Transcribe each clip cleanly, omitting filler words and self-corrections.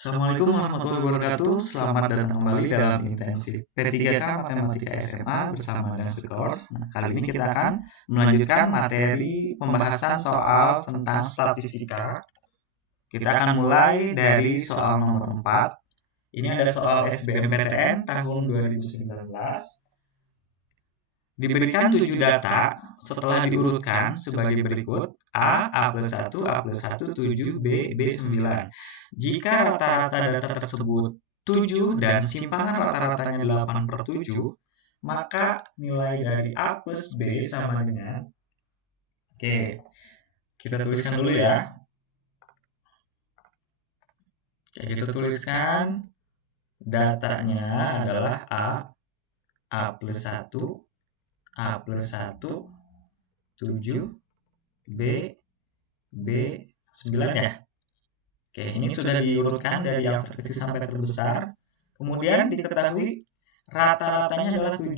Assalamualaikum warahmatullahi wabarakatuh. Selamat datang kembali dalam intensif P3K Matematika SMA bersama dengan Sekors. Nah, kali ini kita akan melanjutkan materi pembahasan soal tentang statistika. Kita akan mulai dari soal nomor 4. Ini ada soal SBMPTN tahun 2019. Diberikan 7 data setelah diurutkan sebagai berikut: A plus 1, A plus 1, 7, B 9. Jika rata-rata data tersebut 7 dan simpangan rata-ratanya 8/7, maka nilai dari A plus B sama dengan... Oke, kita tuliskan dulu ya. Oke, kita tuliskan datanya adalah A plus 1, A plus 1, 7, B 9 ya. Oke, ini sudah diurutkan dari yang terkecil sampai terbesar. Kemudian diketahui rata-ratanya adalah 7.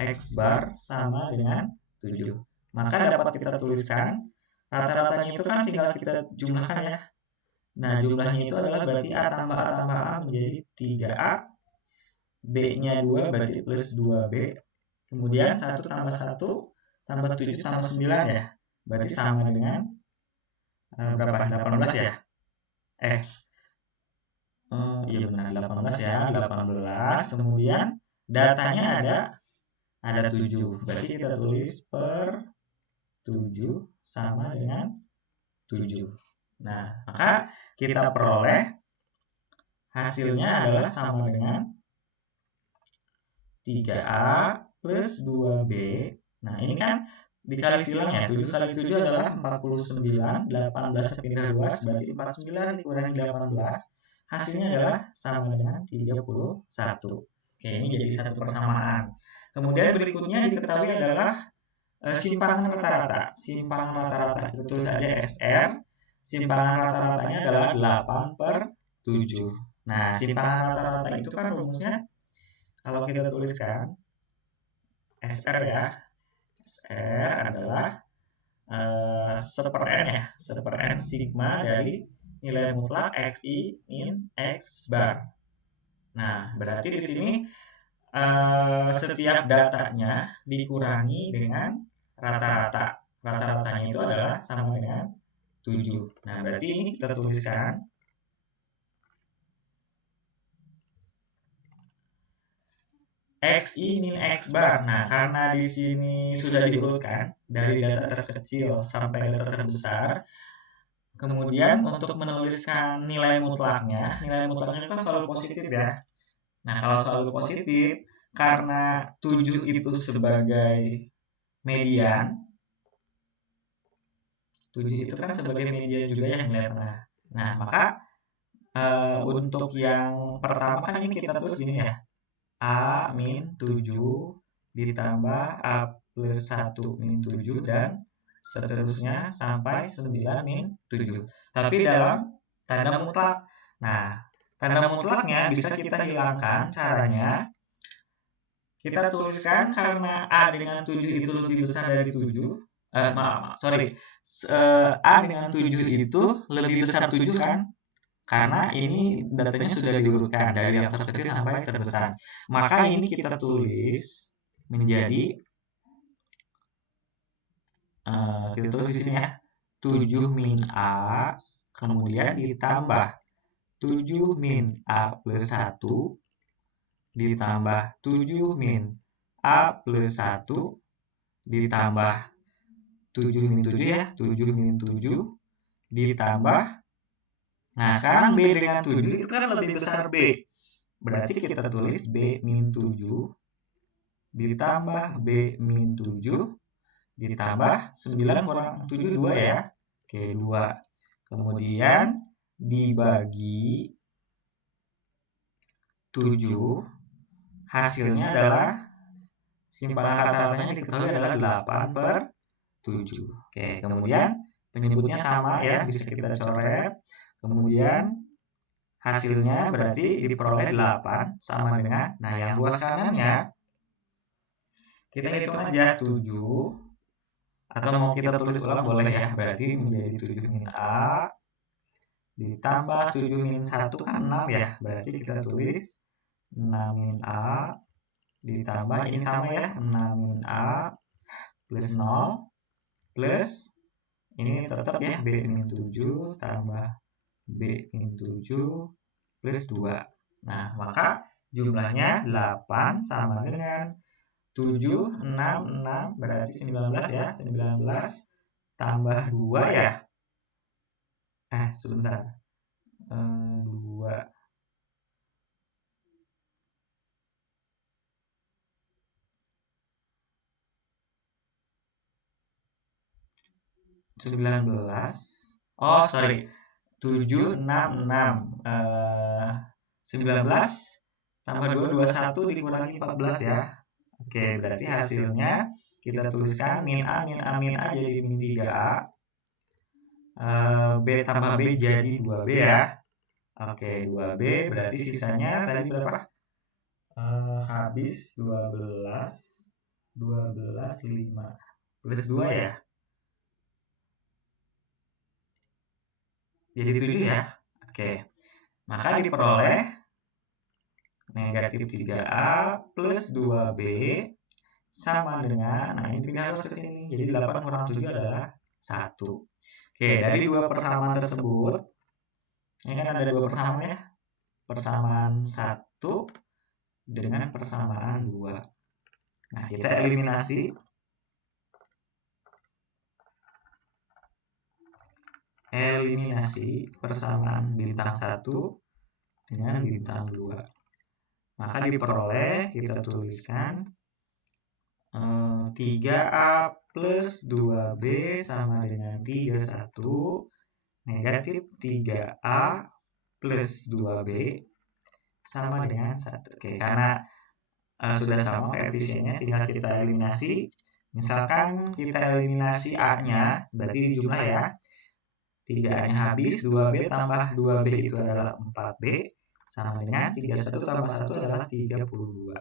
X bar sama dengan 7. Maka dapat kita tuliskan rata-ratanya itu kan tinggal kita jumlahkan ya. Nah, jumlahnya itu adalah berarti A tambah A tambah A menjadi 3A. B-nya 2 berarti plus 2B. Kemudian 1 tambah 1 tambah 7 tambah 9 ya. Berarti sama dengan berapa? 18 ya? Iya benar 18 ya, 18. Kemudian datanya ada 7. Berarti kita tulis per 7 sama dengan 7. Nah, maka kita peroleh hasilnya adalah sama dengan 3A plus 2B. Nah, ini kan dikali silang ya. 7 kali 7 adalah 49. 18 pindah 2 berarti 49 dikurangi 18. Hasilnya adalah sama dengan 31. Oke, ini jadi satu persamaan. Kemudian berikutnya diketahui adalah simpangan rata-rata. Simpangan rata-rata kita tulis saja SR. Simpangan rata-ratanya adalah 8/7. Nah, simpangan rata-rata itu kan rumusnya kalau kita tuliskan SR ya. SR adalah 1/n ya. 1/n sigma dari nilai mutlak XI min X bar. Nah, berarti di sini setiap datanya dikurangi dengan rata-rata. Rata-ratanya itu adalah sama dengan 7. Nah, berarti ini kita tuliskan XI min X bar. Nah, karena di sini sudah diurutkan dari data terkecil sampai data terbesar, kemudian untuk menuliskan nilai mutlaknya kan selalu positif ya. Nah, kalau selalu positif, karena 7 itu sebagai median, 7 itu kan sebagai median juga ya nilai tengah. Nah, maka untuk yang pertama kan ini kita tulis gini ya. A min 7 ditambah A plus 1 min 7 dan seterusnya sampai 9 min 7. Tapi dalam tanda mutlak. Nah, tanda mutlaknya bisa kita hilangkan. Caranya kita tuliskan karena A dengan 7 itu lebih besar dari 7. A dengan 7 itu lebih besar 7 kan? Karena ini datanya sudah diurutkan dari yang terkecil sampai terbesar. Maka ini kita tulis menjadi kita tulis di sini ya. 7 min A kemudian ditambah 7 min A plus 1 ditambah 7 min A plus 1 ditambah 7 min 7 ya. 7 min 7 ditambah. Nah, sekarang B dengan 7 itu kan lebih besar B. Berarti kita tulis B min 7 ditambah B min 7 ditambah 9 kurang 7, 2 ya. Oke, 2. Kemudian dibagi 7. Hasilnya adalah simpangan rata-ratanya diketahui adalah 8/7. Oke, kemudian penyebutnya sama ya, bisa kita coret. Kemudian hasilnya berarti diperoleh 8 sama dengan, nah yang ruas kanannya kita hitung aja 7, atau mau kita tulis ulang boleh ya, berarti menjadi 7 min A ditambah 7 min 1 kan 6 ya. Berarti kita tulis 6 min A ditambah ini sama ya, 6 min A plus 0 plus ini tetap ya B min 7 tambah B min 7 plus 2. Nah, maka jumlahnya 8 sama dengan 7, 6, 6 berarti 19 ya. 19 tambah 2 ya. Sebentar. 2 19. Oh, sorry. 7, 6, 6. 19 tambah 2, 21 dikurangi 14 ya. Oke, berarti hasilnya kita tuliskan min A, min A, min A jadi min 3A. B tambah B jadi 2B ya. Oke, 2B berarti sisanya tadi berapa? Habis 12, 5 plus 2 ya. Jadi 7 ya. Oke, maka diperoleh negatif 3A plus 2B sama dengan, nah ini pindah harus ke sini. Jadi 8 kurang 7 adalah 1. Oke, dari dua persamaan tersebut, ini kan ada dua persamaan ya. Persamaan 1 dengan persamaan 2. Nah, kita eliminasi. Eliminasi persamaan bintang 1 dengan bintang 2. Maka diperoleh, kita tuliskan 3A plus 2B sama dengan 31 negatif 3A plus 2B sama dengan 1. Oke, karena sudah sama koefisiennya, tinggal kita eliminasi. Misalkan kita eliminasi A-nya, berarti jumlah ya. 3A-nya habis, 2B tambah 2B itu adalah 4B, sama dengan 31 tambah 1 adalah 32.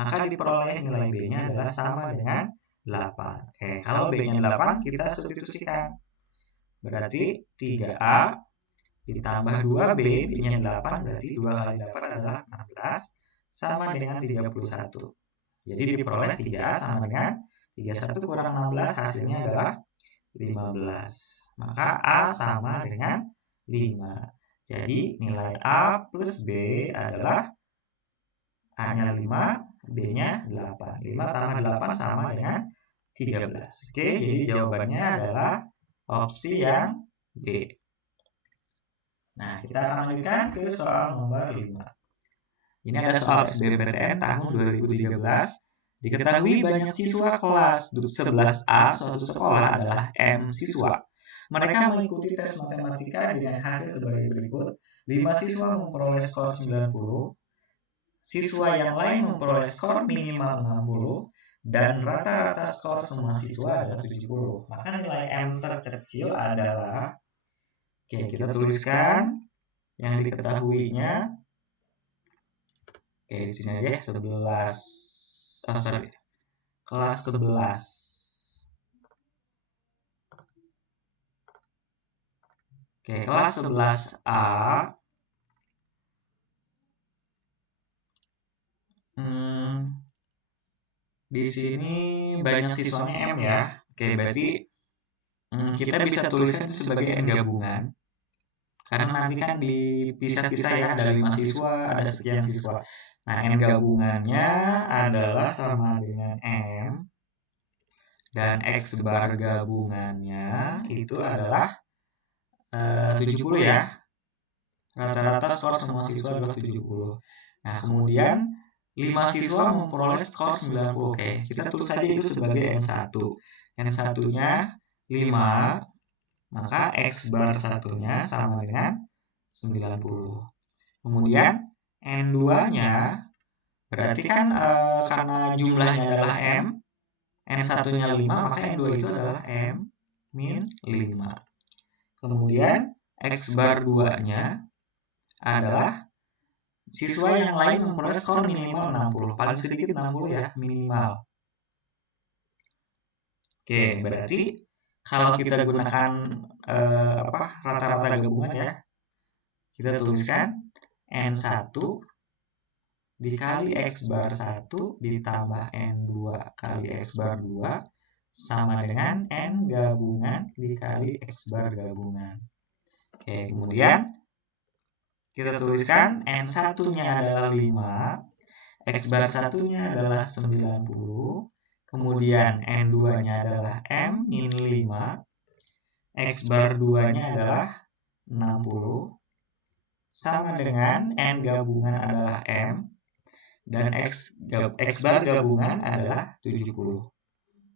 Maka diperoleh nilai B-nya adalah sama dengan 8. Oke, kalau B-nya 8, kita substitusikan. Berarti 3A ditambah 2B, B-nya 8, berarti 2 kali 8 adalah 16, sama dengan 31. Jadi diperoleh 3A sama dengan 31 kurang 16, hasilnya adalah 15. Maka A sama dengan 5. Jadi nilai A plus B adalah A-nya 5, B-nya 8. 5 tambah 8 sama dengan 13. Oke, jadi jawabannya adalah opsi yang B. Nah, kita akan lanjutkan ke soal nomor 5. Ini ada soal SBMPTN tahun 2013. Diketahui banyak siswa kelas 11A suatu sekolah adalah M siswa. Mereka mengikuti tes matematika dengan hasil sebagai berikut. 5 siswa memperoleh skor 90, siswa yang lain memperoleh skor minimal 60, dan rata-rata skor semua siswa adalah 70. Maka nilai M terkecil adalah, oke, kita tuliskan yang diketahuinya. Oke, di sini aja 11. Kelas 11. Oke, kelas 11A. Di sini banyak siswanya M ya. Oke, berarti kita bisa tuliskan itu sebagai N gabungan. Karena nanti kan dipisah-pisah ya, ada 5 siswa, ada sekian siswa. Nah, N gabungannya adalah sama dengan M. Dan X bar gabungannya itu adalah 70 ya. Rata-rata skor semua siswa adalah 70. Nah, kemudian 5 siswa memperoleh skor 90. Oke, kita tulis saja itu sebagai N1. N1-nya 5, maka X bar satunya sama dengan 90. Kemudian N2-nya berarti kan karena jumlahnya adalah M, N1-nya 5, maka N2 itu adalah M min 5. Kemudian X bar 2-nya adalah siswa yang lain memperoleh skor minimal 60. Paling sedikit 60 ya, minimal. Oke, berarti kalau kita gunakan rata-rata gabungan ya, kita tuliskan N1 dikali X bar 1 ditambah N2 kali X bar 2 sama dengan N gabungan dikali X bar gabungan. Oke, kemudian kita tuliskan N1-nya adalah 5, X bar 1-nya adalah 90, kemudian N2-nya adalah M min 5, X bar 2-nya adalah 60, sama dengan N gabungan adalah M, dan X bar gabungan adalah 70.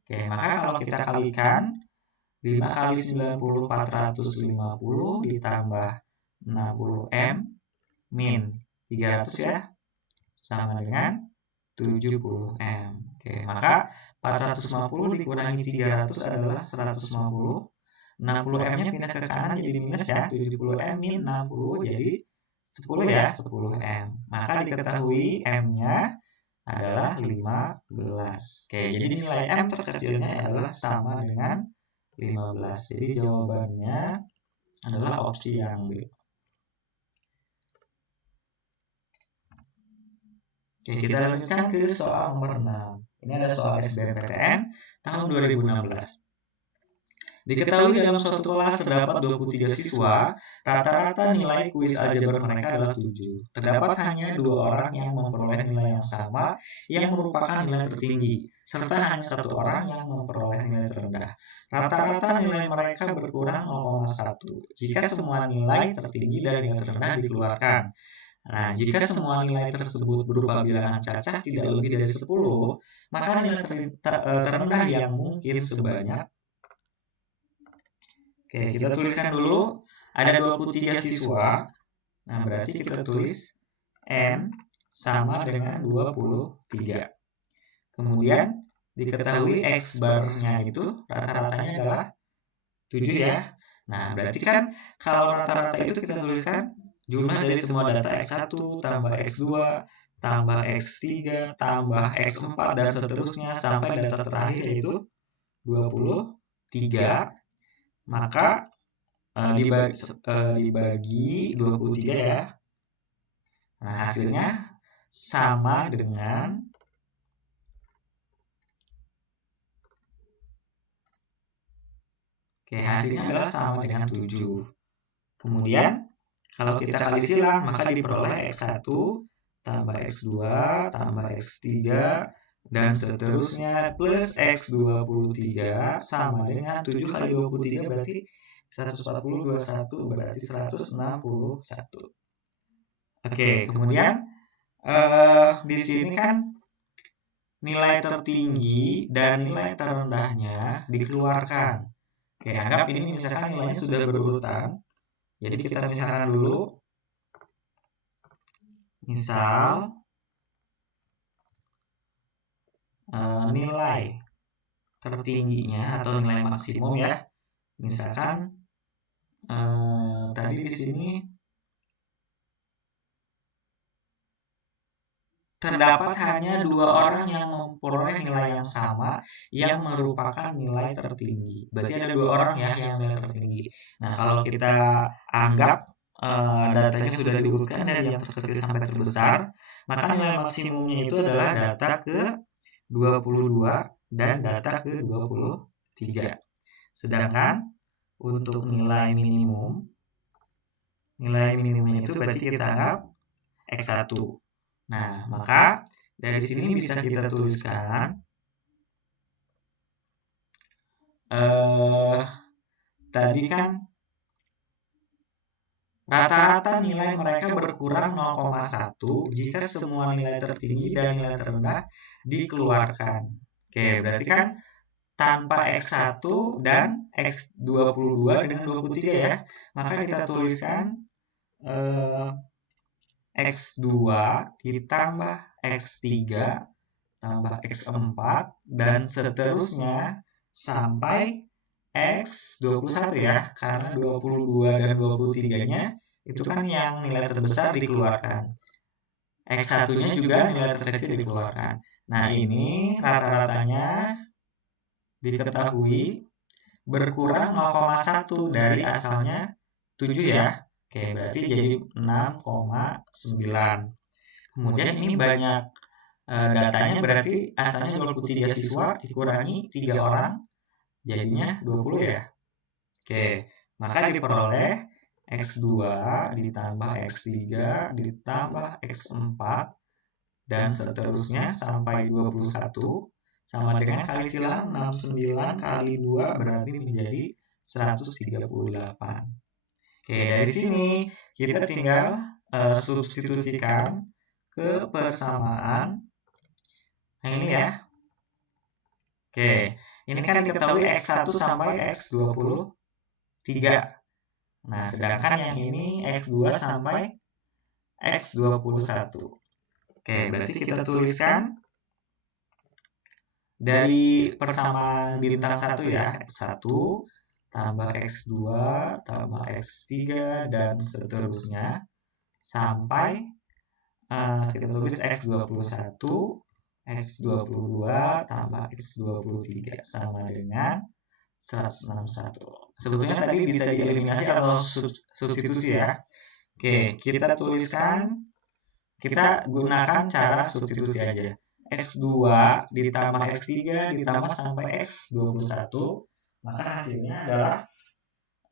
Oke, maka kalau kita kalikan 5 kali 90 450 ditambah 60M min 300 ya, sama dengan 70M. Oke, maka 450 dikurangi 300 adalah 150. 60M-nya pindah ke kanan jadi minus ya, 70M min 60 jadi 10 ya, 10M. Maka diketahui M-nya adalah 15. Oke, jadi nilai M terkecilnya adalah sama dengan 15. Jadi jawabannya adalah opsi yang B. Oke, kita lanjutkan ke soal nomor 6. Ini ada soal SBMPTN tahun 2016. Diketahui dalam suatu kelas terdapat 23 siswa, rata-rata nilai kuis aljabar mereka adalah 7. Terdapat hanya 2 orang yang memperoleh nilai yang sama yang merupakan nilai tertinggi, serta hanya 1 orang yang memperoleh nilai terendah. Rata-rata nilai mereka berkurang 0,1 jika semua nilai tertinggi dan nilai terendah dikeluarkan. Nah, jika semua nilai tersebut berupa bilangan cacah tidak lebih dari 10, maka nilai terendah yang mungkin sebanyak. Oke, kita tuliskan dulu, ada 23 siswa, nah berarti kita tulis N sama dengan 23. Kemudian diketahui X bar-nya itu rata-ratanya adalah 7 ya. Nah, berarti kan kalau rata-rata itu kita tuliskan jumlah dari semua data X1 tambah X2 tambah X3 tambah X4 dan seterusnya sampai data terakhir yaitu 23. Maka dibagi 23 ya. Nah, hasilnya sama dengan hasilnya adalah sama dengan 7. Kemudian kalau kita kali silang maka diperoleh X1 tambah X2 tambah X3 dan seterusnya plus X23 sama dengan 7 kali 23 berarti 140 21 berarti 161. Oke, kemudian di sini kan nilai tertinggi dan nilai terendahnya dikeluarkan. Oke, anggap ini misalkan nilainya sudah berurutan. Jadi kita misalkan dulu, misal nilai tertingginya atau nilai maksimum ya. Misalkan tadi di sini terdapat hanya 2 orang yang memperoleh nilai yang sama yang merupakan nilai tertinggi. Berarti ada 2 orang ya yang nilai tertinggi. Nah, kalau kita anggap datanya sudah diurutkan dari yang terkecil sampai terbesar, maka nilai maksimumnya itu adalah data ke 22 dan data ke 23. Sedangkan untuk nilai minimumnya itu berarti kita anggap X1. Nah, maka dari sini bisa kita tuliskan tadi kan rata-rata nilai mereka berkurang 0,1 jika semua nilai tertinggi dan nilai terendah dikeluarkan. Oke, berarti kan tanpa X1 dan X22 dengan 23 ya. Maka kita tuliskan X2 ditambah X3 tambah X4 dan seterusnya sampai X21 ya. Karena 22 dan 23-nya itu kan yang nilai terbesar dikeluarkan. X1-nya juga nilai terkecil dikeluarkan. Nah, ini rata-ratanya diketahui berkurang 0,1 dari asalnya 7 ya. Oke, berarti jadi 6,9. Kemudian ini banyak datanya, berarti asalnya 23 siswa dikurangi 3 orang, jadinya 20 ya. Oke, maka diperoleh X2 ditambah X3 ditambah X4 dan seterusnya sampai 21 sama dengan kali silang 69 kali 2 berarti menjadi 138. Oke, dari sini kita tinggal substitusikan ke persamaan. Nah, ini ya. Oke, ini kan diketahui X1 sampai X23. Nah, sedangkan yang ini X2 sampai X21. Oke, berarti kita tuliskan dari persamaan bintang 1 ya, X1 tambah X2 tambah X3 dan seterusnya sampai kita tulis X21 X22 tambah X23 sama dengan 161. Sebetulnya tadi bisa dieliminasi atau substitusi ya. Oke, kita tuliskan, kita gunakan cara substitusi aja. X2 ditambah X3 ditambah sampai X21, maka hasilnya adalah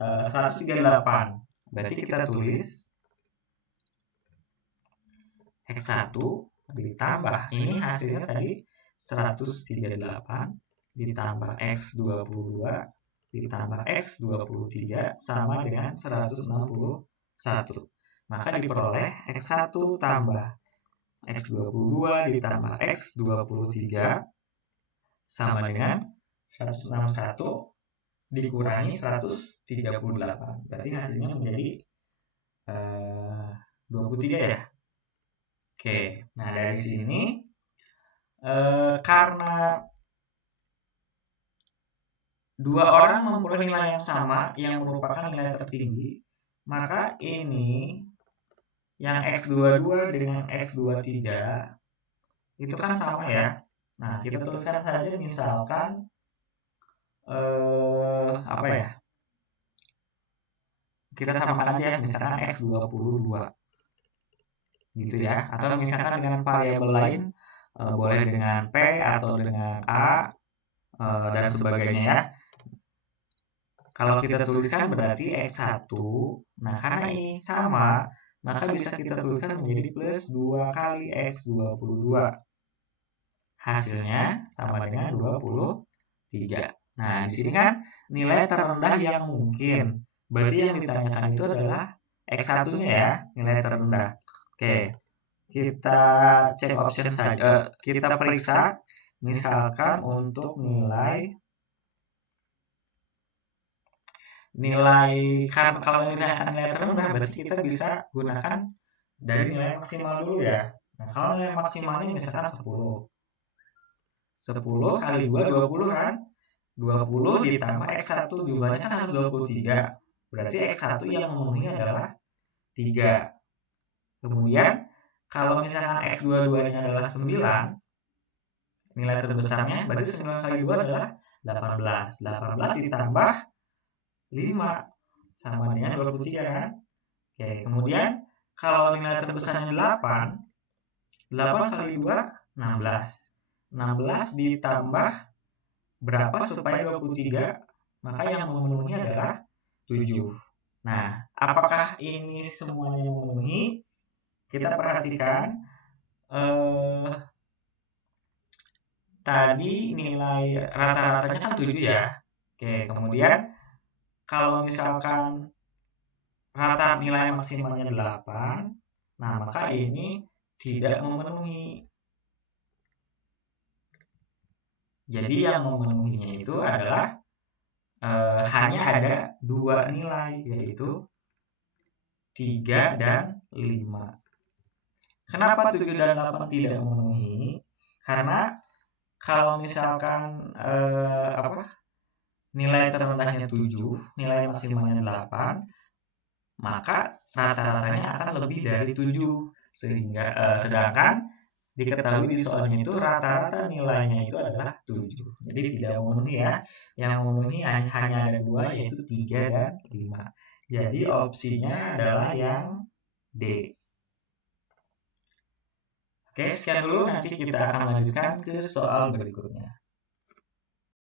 138. Berarti kita tulis X1 ditambah, ini hasilnya tadi 138 ditambah X22 ditambah X23 sama dengan 161. Maka diperoleh X1 tambah X22 ditambah X23 sama dengan 161 dikurangi 138. Berarti hasilnya menjadi 23 ya. Oke, nah dari sini karena dua orang memperoleh nilai yang sama yang merupakan nilai tertinggi, maka ini yang X22 dengan X23 itu kan sama ya. Nah, kita tuliskan saja misalkan apa ya? Kita samakan aja misalkan X22 gitu ya, atau misalkan dengan variabel lain boleh dengan P atau dengan A dan sebagainya ya. Kalau kita tuliskan berarti X1, nah karena ini sama, maka bisa kita tuliskan menjadi plus 2 kali X22. Hasilnya sama dengan 23. Nah, di sini kan nilai terendah yang mungkin. Berarti yang ditanyakan itu adalah X1-nya ya, nilai terendah. Oke, kita cek option saja. Kita periksa, misalkan untuk nilai kan kalau ditanyakan nilai terendah, berarti kita bisa gunakan dari nilai maksimal dulu ya. Nah, kalau nilai maksimalnya misalkan 10. 10 kali 2, 20 kan? 20 ditambah X1 jumlahnya kan harus 23. Berarti X1 yang memenuhi adalah 3. Kemudian kalau misalkan X22-nya adalah 9, nilai terbesarnya berarti 9 kali 2 adalah 18. 18 ditambah 5 sama dengan 23 kan? Oke, kemudian kalau nilai terbesarnya 8, 8 kali 2 16. 16 ditambah berapa supaya 23? Maka yang memenuhi adalah 7. Nah, apakah ini semuanya memenuhi? Kita perhatikan tadi nilai rata-ratanya kan 7 ya. Oke, kemudian kalau misalkan rata nilai maksimalnya 8, nah maka ini tidak memenuhi. Jadi yang memenuhinya itu adalah hanya ada 2 nilai, yaitu 3 dan 5. Kenapa 7 dan 8 tidak memenuhi? Karena kalau misalkan nilai terendahnya 7, nilai maksimalnya 8, maka rata-ratanya akan lebih dari 7. Sehingga sedangkan diketahui di soalnya itu rata-rata nilainya itu adalah 7. Jadi tidak memenuhi ya. Yang memenuhi hanya ada 2, yaitu 3 dan 5. Jadi opsinya adalah yang D. Oke, sekian dulu. Nanti kita akan lanjutkan ke soal berikutnya.